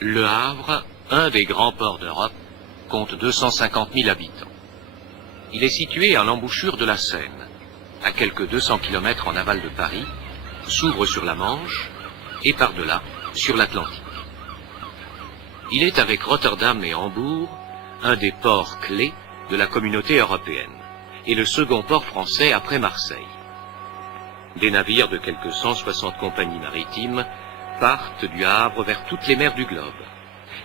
Le Havre, un des grands ports d'Europe, compte 250 000 habitants. Il est situé à l'embouchure de la Seine, à quelques 200 km en aval de Paris, s'ouvre sur la Manche et par-delà sur l'Atlantique. Il est avec Rotterdam et Hambourg un des ports clés de la communauté européenne et le second port français après Marseille. Des navires de quelques 160 compagnies maritimes partent du Havre vers toutes les mers du globe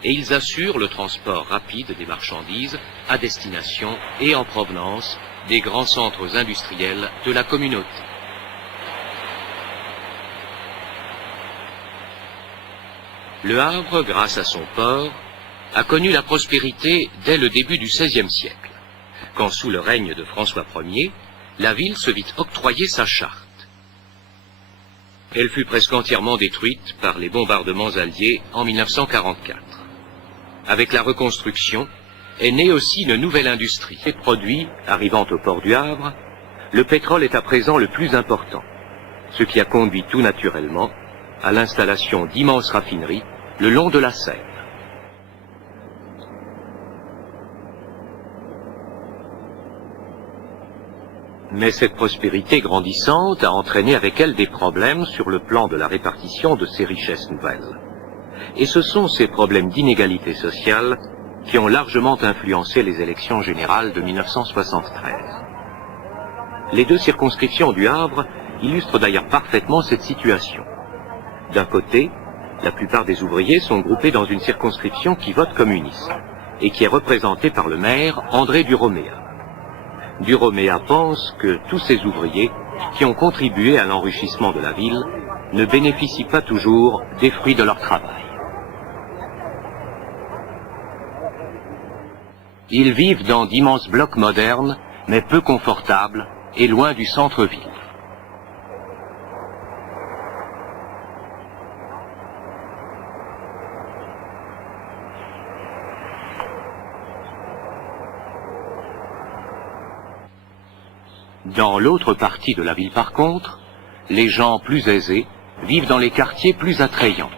et ils assurent le transport rapide des marchandises à destination et en provenance des grands centres industriels de la communauté. Le Havre, grâce à son port, a connu la prospérité dès le début du XVIe siècle, quand sous le règne de François Ier, la ville se vit octroyer sa charte. Elle fut presque entièrement détruite par les bombardements alliés en 1944. Avec la reconstruction, est née aussi une nouvelle industrie. Les produits arrivant au port du Havre, le pétrole est à présent le plus important, ce qui a conduit tout naturellement à l'installation d'immenses raffineries le long de la Seine. Mais cette prospérité grandissante a entraîné avec elle des problèmes sur le plan de la répartition de ces richesses nouvelles. Et ce sont ces problèmes d'inégalité sociale qui ont largement influencé les élections générales de 1973. Les deux circonscriptions du Havre illustrent d'ailleurs parfaitement cette situation. D'un côté, la plupart des ouvriers sont groupés dans une circonscription qui vote communiste et qui est représentée par le maire André Duroméa. Duroméa pense que tous ces ouvriers qui ont contribué à l'enrichissement de la ville ne bénéficient pas toujours des fruits de leur travail. Ils vivent dans d'immenses blocs modernes, mais peu confortables et loin du centre-ville. Dans l'autre partie de la ville, par contre, les gens plus aisés vivent dans les quartiers plus attrayants.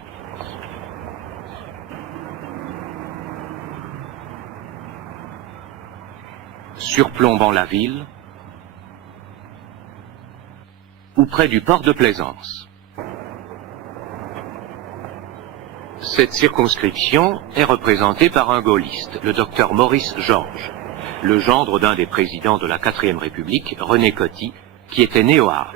Surplombant la ville, ou près du port de Plaisance. Cette circonscription est représentée par un gaulliste, le docteur Maurice Georges, le gendre d'un des présidents de la 4e République, René Coty, qui était né au Havre.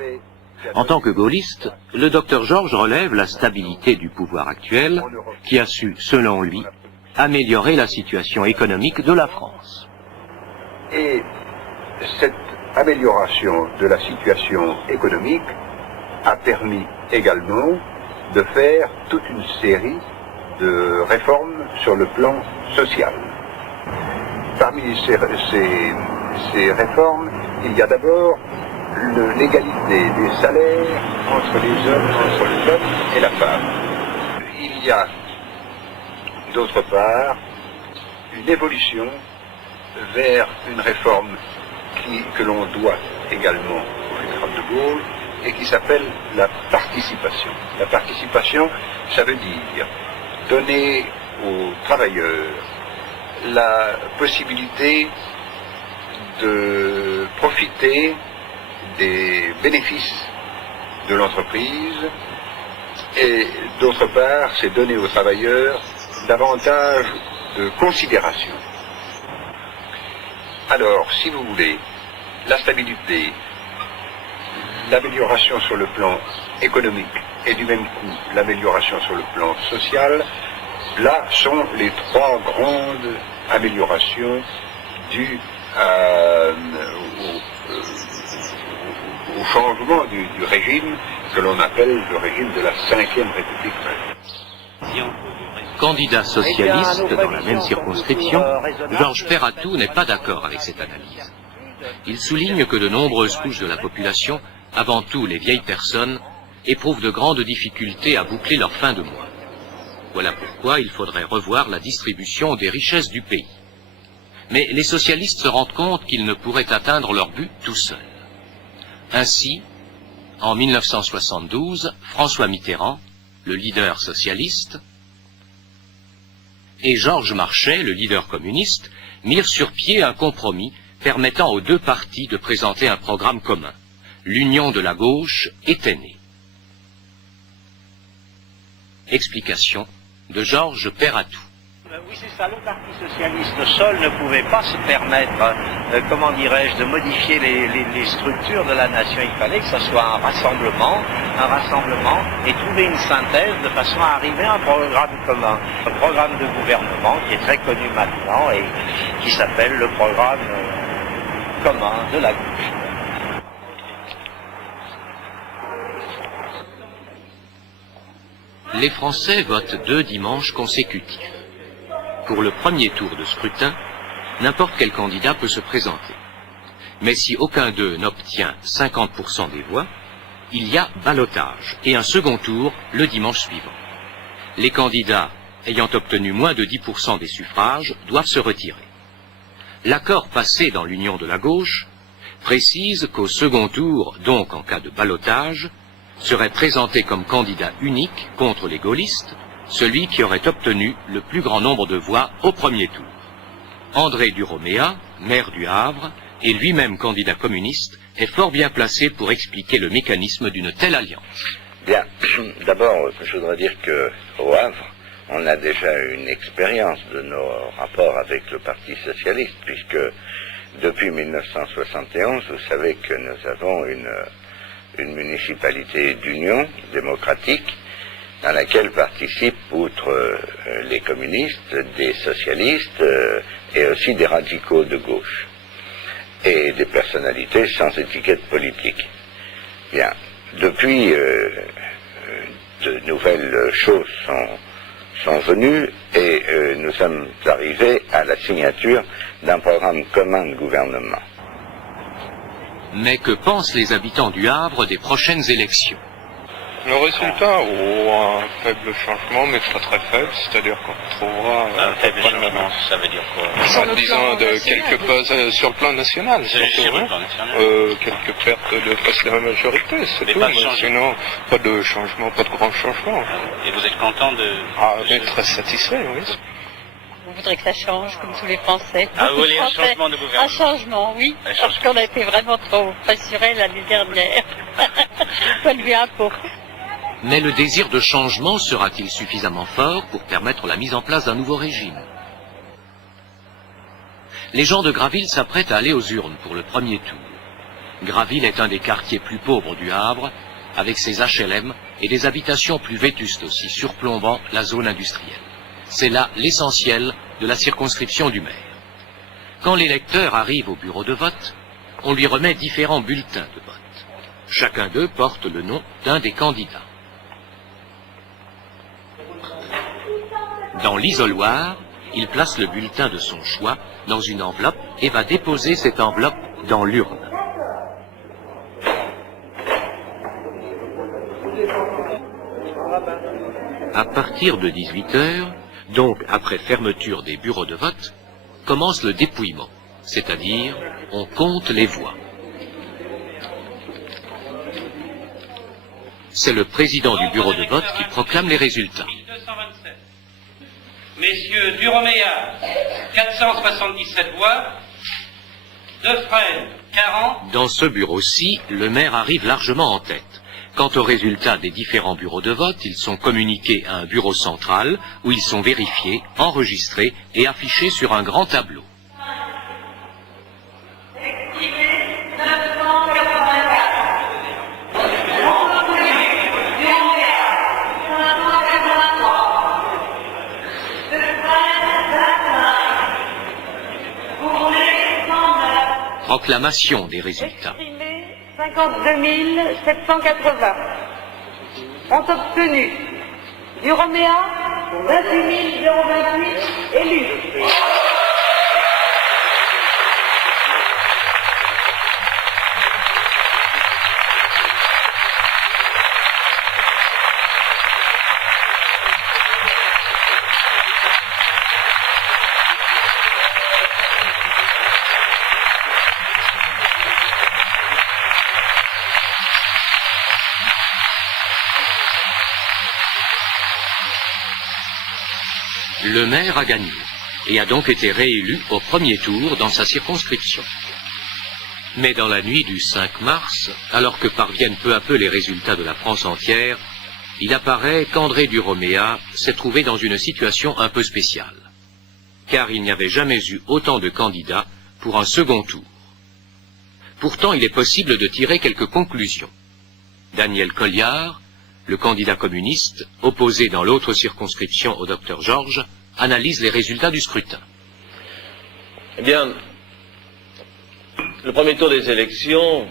En tant que gaulliste, le docteur Georges relève la stabilité du pouvoir actuel, qui a su, selon lui, améliorer la situation économique de la France. Et cette amélioration de la situation économique a permis également de faire toute une série de réformes sur le plan social. Parmi ces réformes, il y a d'abord l'égalité des salaires entre l'homme et la femme. Il y a d'autre part une évolution vers une réforme que l'on doit également au général de Gaulle et qui s'appelle la participation. La participation, ça veut dire donner aux travailleurs la possibilité de profiter des bénéfices de l'entreprise et d'autre part, c'est donner aux travailleurs davantage de considération. Alors, si vous voulez, la stabilité, l'amélioration sur le plan économique et du même coup l'amélioration sur le plan social, là sont les trois grandes améliorations dues au changement du régime que l'on appelle le régime de la 5e République. Candidat socialiste dans la même circonscription, Georges Perratou n'est pas d'accord avec cette analyse. Il souligne que de nombreuses couches de la population, avant tout les vieilles personnes, éprouvent de grandes difficultés à boucler leur fin de mois. Voilà pourquoi il faudrait revoir la distribution des richesses du pays. Mais les socialistes se rendent compte qu'ils ne pourraient atteindre leur but tout seuls. Ainsi, en 1972, François Mitterrand, le leader socialiste, et Georges Marchais, le leader communiste, mirent sur pied un compromis permettant aux deux partis de présenter un programme commun. L'union de la gauche était née. Explication de Georges Perratou. Oui, c'est ça. Le Parti socialiste seul ne pouvait pas se permettre, comment dirais-je, de modifier les structures de la nation. Il fallait que ce soit un rassemblement, et trouver une synthèse de façon à arriver à un programme commun. Un programme de gouvernement qui est très connu maintenant et qui s'appelle le programme commun de la gauche. Les Français votent 2 dimanches consécutifs. Pour le premier tour de scrutin, n'importe quel candidat peut se présenter. Mais si aucun d'eux n'obtient 50% des voix, il y a ballottage et un second tour le dimanche suivant. Les candidats ayant obtenu moins de 10% des suffrages doivent se retirer. L'accord passé dans l'Union de la gauche précise qu'au second tour, donc en cas de ballottage, serait présenté comme candidat unique contre les gaullistes celui qui aurait obtenu le plus grand nombre de voix au premier tour. André Duroméa, maire du Havre, et lui-même candidat communiste, est fort bien placé pour expliquer le mécanisme d'une telle alliance. Bien, d'abord, je voudrais dire qu'au Havre, on a déjà une expérience de nos rapports avec le Parti socialiste, puisque depuis 1971, vous savez que nous avons une municipalité d'union démocratique dans laquelle participent, outre les communistes, des socialistes et aussi des radicaux de gauche, et des personnalités sans étiquette politique. Bien, depuis, de nouvelles choses sont venues et nous sommes arrivés à la signature d'un programme commun de gouvernement. Mais que pensent les habitants du Havre des prochaines élections? Le résultat, un faible changement, mais très très faible, c'est-à-dire qu'on retrouvera un faible changement, ça veut dire quoi? Disons de quelques postes sur le plan national, surtout, quelques pertes de postes de la majorité, c'est tout, mais sinon pas de changement, pas de grand changement. Et vous êtes content de... mais très satisfait, oui. On voudrait que ça change, comme tous les Français. Vous voulez un changement de gouvernement? Un changement, oui, parce qu'on a été vraiment trop pressurés l'année dernière. Point de vue impôt. Mais le désir de changement sera-t-il suffisamment fort pour permettre la mise en place d'un nouveau régime? Les gens de Graville s'apprêtent à aller aux urnes pour le premier tour. Graville est un des quartiers plus pauvres du Havre, avec ses HLM et des habitations plus vétustes aussi, surplombant la zone industrielle. C'est là l'essentiel de la circonscription du maire. Quand l'électeur arrive au bureau de vote, on lui remet différents bulletins de vote. Chacun d'eux porte le nom d'un des candidats. Dans l'isoloir, il place le bulletin de son choix dans une enveloppe et va déposer cette enveloppe dans l'urne. À partir de 18 heures, donc après fermeture des bureaux de vote, commence le dépouillement, c'est-à-dire on compte les voix. C'est le président du bureau de vote qui proclame les résultats. Messieurs Duroméa, 477 voix, Defresne, 40. Dans ce bureau-ci, le maire arrive largement en tête. Quant aux résultats des différents bureaux de vote, ils sont communiqués à un bureau central où ils sont vérifiés, enregistrés et affichés sur un grand tableau. Proclamation des résultats. 52 780 ont obtenu. Duroméa, 28 028 élus. Le maire a gagné et a donc été réélu au premier tour dans sa circonscription. Mais dans la nuit du 5 mars, alors que parviennent peu à peu les résultats de la France entière, il apparaît qu'André Duroméa s'est trouvé dans une situation un peu spéciale, car il n'y avait jamais eu autant de candidats pour un second tour. Pourtant, il est possible de tirer quelques conclusions. Daniel Colliard, le candidat communiste, opposé dans l'autre circonscription au docteur Georges, analyse les résultats du scrutin. Eh bien, le premier tour des élections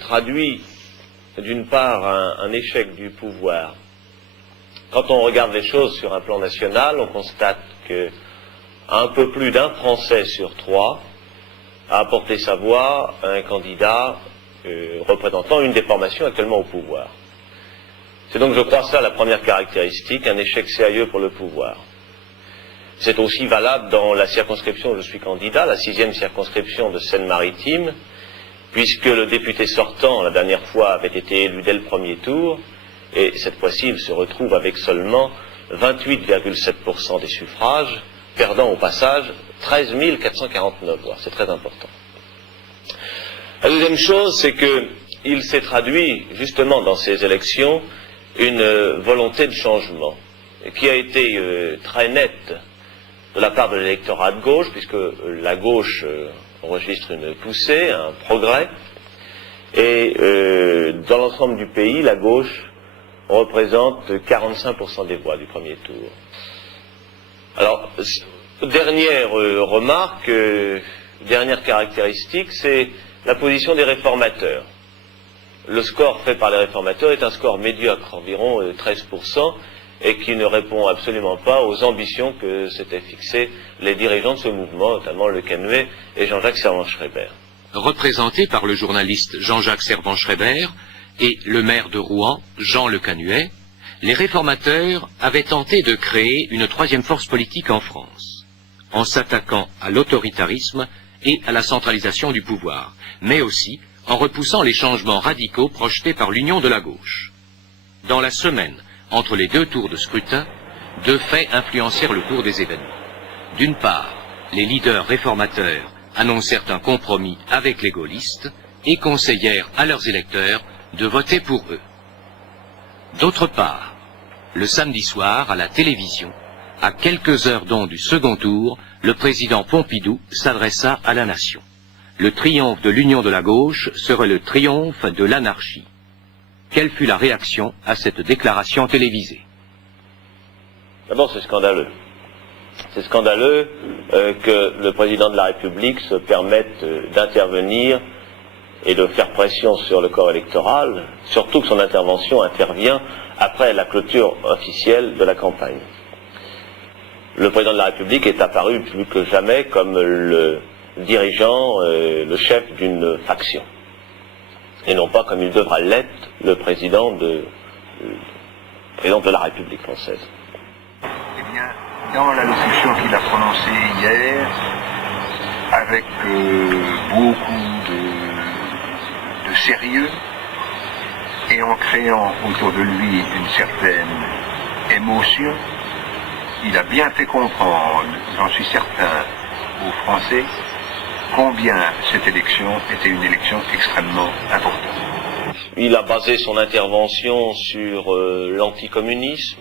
traduit d'une part un échec du pouvoir. Quand on regarde les choses sur un plan national, on constate que un peu plus d'un Français sur 3 a apporté sa voix à un candidat représentant une des formations actuellement au pouvoir. C'est donc, je crois, ça la première caractéristique, un échec sérieux pour le pouvoir. C'est aussi valable dans la circonscription où je suis candidat, la 6e circonscription de Seine-Maritime, puisque le député sortant, la dernière fois, avait été élu dès le premier tour, et cette fois-ci, il se retrouve avec seulement 28,7% des suffrages, perdant au passage 13 449 voix. C'est très important. La deuxième chose, c'est qu'il s'est traduit, justement, dans ces élections, une volonté de changement, qui a été très nette de la part de l'électorat de gauche, puisque la gauche enregistre une poussée, un progrès, et dans l'ensemble du pays, la gauche représente 45% des voix du premier tour. Alors, dernière remarque, dernière caractéristique, c'est la position des réformateurs. Le score fait par les réformateurs est un score médiocre, environ 13%, et qui ne répond absolument pas aux ambitions que s'étaient fixées les dirigeants de ce mouvement, notamment Le Canuet et Jean-Jacques Servan-Schreiber. Représenté par le journaliste Jean-Jacques Servan-Schreiber et le maire de Rouen, Jean Le Canuet, les réformateurs avaient tenté de créer une troisième force politique en France, en s'attaquant à l'autoritarisme et à la centralisation du pouvoir, mais aussi en repoussant les changements radicaux projetés par l'union de la gauche. Dans la semaine entre les deux tours de scrutin, deux faits influencèrent le cours des événements. D'une part, les leaders réformateurs annoncèrent un compromis avec les gaullistes et conseillèrent à leurs électeurs de voter pour eux. D'autre part, le samedi soir, à la télévision, à quelques heures donc du second tour, le président Pompidou s'adressa à la nation. Le triomphe de l'union de la gauche serait le triomphe de l'anarchie. Quelle fut la réaction à cette déclaration télévisée? D'abord, c'est scandaleux. C'est scandaleux que le président de la République se permette d'intervenir et de faire pression sur le corps électoral, surtout que son intervention intervient après la clôture officielle de la campagne. Le président de la République est apparu plus que jamais comme le dirigeant, le chef d'une faction, et non pas comme il devra l'être le président de la République française. Eh bien, dans l'allocution qu'il a prononcée hier, avec beaucoup de sérieux, et en créant autour de lui une certaine émotion, il a bien fait comprendre, j'en suis certain, aux Français, combien cette élection était une élection extrêmement importante. Il a basé son intervention sur l'anticommunisme.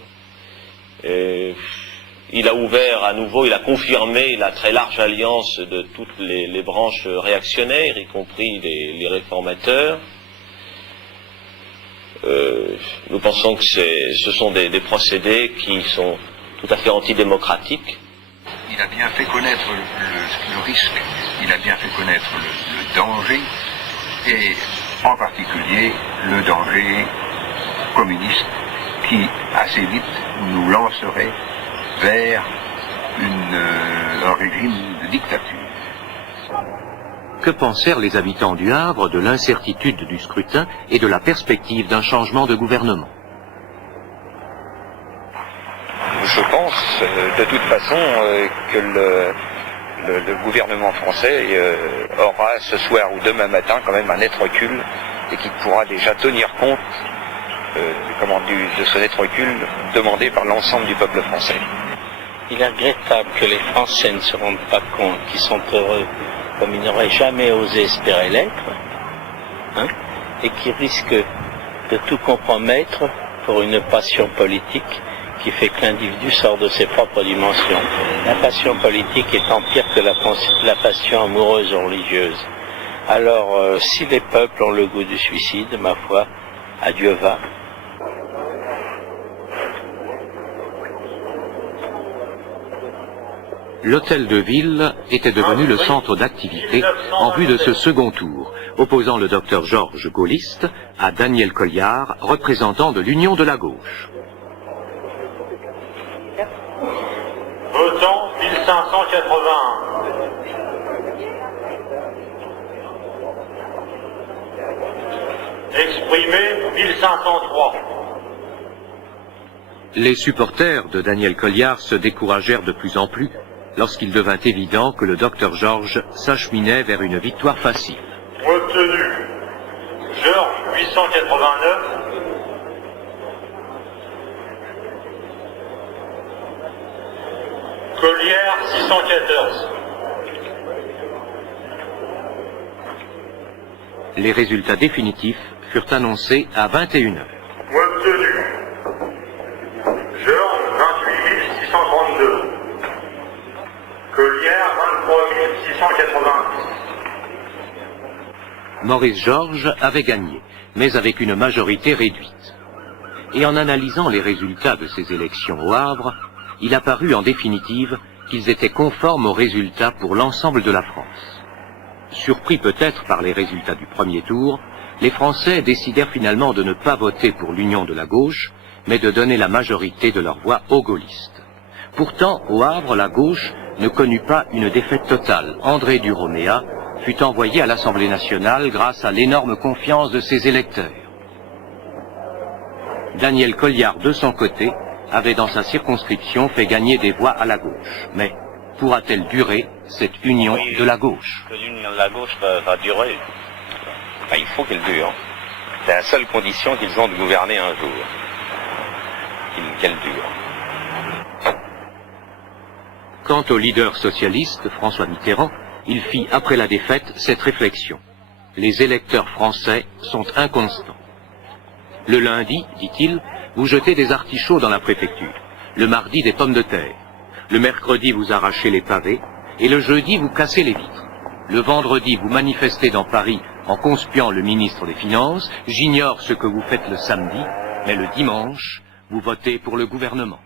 Il a ouvert à nouveau, il a confirmé la très large alliance de toutes les branches réactionnaires, y compris les réformateurs. Nous pensons que ce sont des procédés qui sont tout à fait antidémocratiques. Il a bien fait connaître le risque, il a bien fait connaître le danger, et en particulier le danger communiste qui assez vite nous lancerait vers un régime de dictature. Que pensèrent les habitants du Havre de l'incertitude du scrutin et de la perspective d'un changement de gouvernement? Je pense de toute façon que le gouvernement français aura ce soir ou demain matin quand même un net recul et qu'il pourra déjà tenir compte de ce net recul demandé par l'ensemble du peuple français. Il est regrettable que les Français ne se rendent pas compte qu'ils sont heureux comme ils n'auraient jamais osé espérer l'être, hein, et qu'ils risquent de tout compromettre pour une passion politique qui fait que l'individu sort de ses propres dimensions. La passion politique étant pire que la passion amoureuse ou religieuse. Alors, si les peuples ont le goût du suicide, ma foi, adieu va. L'hôtel de ville était devenu le centre d'activité en vue de ce second tour, opposant le docteur Georges gaulliste à Daniel Colliard, représentant de l'Union de la gauche. Votant 1581. Exprimé 1503. Les supporters de Daniel Colliard se découragèrent de plus en plus lorsqu'il devint évident que le docteur Georges s'acheminait vers une victoire facile. Obtenu. Georges 889. Colliard 614. Les résultats définitifs furent annoncés à 21h. Obtenu. Georges 28 632. Colliard 23 690. Maurice Georges avait gagné, mais avec une majorité réduite. Et en analysant les résultats de ces élections au Havre, il apparut en définitive qu'ils étaient conformes aux résultats pour l'ensemble de la France. Surpris peut-être par les résultats du premier tour, les Français décidèrent finalement de ne pas voter pour l'Union de la gauche, mais de donner la majorité de leurs voix aux gaullistes. Pourtant, au Havre, la gauche ne connut pas une défaite totale. André Duroméa fut envoyé à l'Assemblée nationale grâce à l'énorme confiance de ses électeurs. Daniel Colliard, de son côté, avait dans sa circonscription fait gagner des voix à la gauche. Mais pourra-t-elle durer, cette union de la gauche? L'union de la gauche va durer. Enfin, il faut qu'elle dure. C'est la seule condition qu'ils ont de gouverner un jour. Qu'elle dure. Quant au leader socialiste, François Mitterrand, il fit, après la défaite, cette réflexion. Les électeurs français sont inconstants. Le lundi, dit-il, vous jetez des artichauts dans la préfecture. Le mardi, des pommes de terre. Le mercredi, vous arrachez les pavés. Et le jeudi, vous cassez les vitres. Le vendredi, vous manifestez dans Paris en conspiant le ministre des Finances. J'ignore ce que vous faites le samedi, mais le dimanche, vous votez pour le gouvernement.